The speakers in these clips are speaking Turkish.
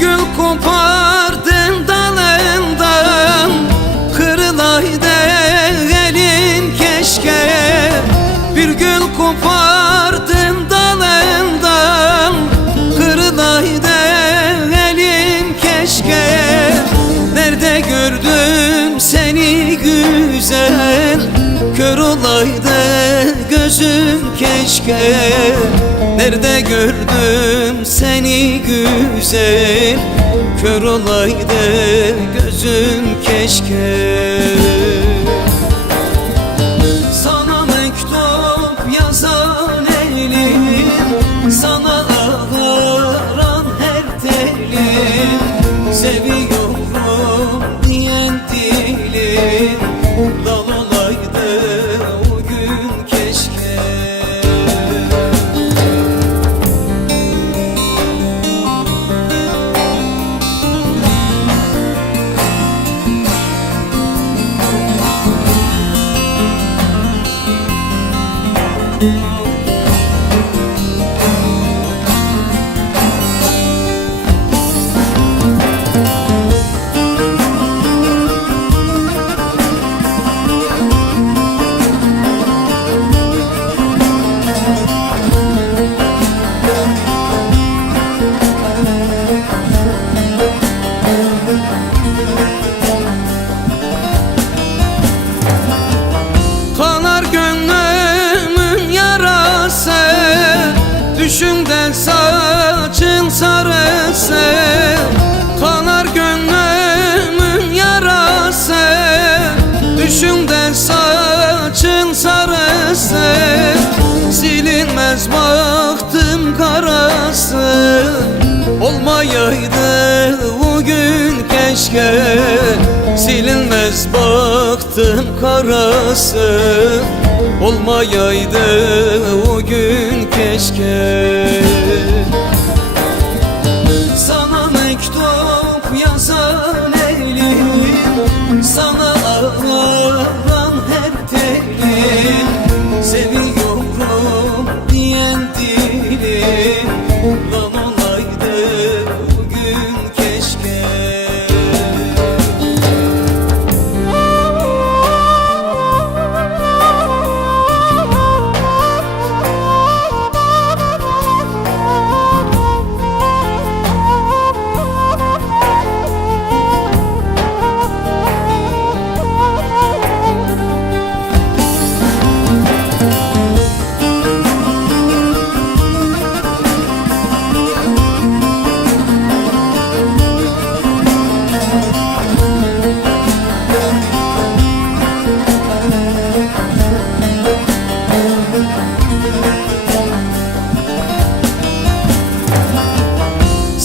gül kopar gözüm keşke. Nerede gördüm seni güzel? Kör olaydı gözüm keşke. Sana mektup yazan elim Sana ağaran her telim. Seviyorum diyen dilim Olmayaydı o gün keşke. Silinmez baktım karası. Olmayaydı o gün keşke. Sana mektup yazan elim Sana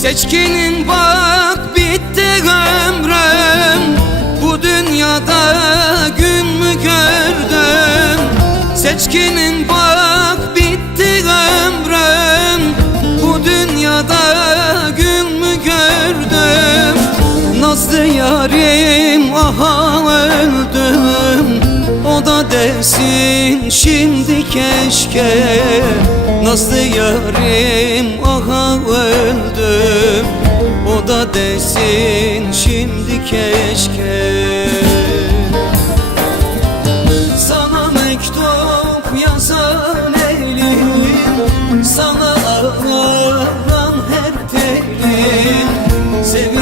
Seçkinin bak bitti ömrüm. Bu dünyada gün mü gördüm Seçkinin desin şimdi keşke Nazlı yarim aha öldüm. O da desin şimdi keşke. Sana mektup yazan elim Sana ağlayan her telim. Seviyorum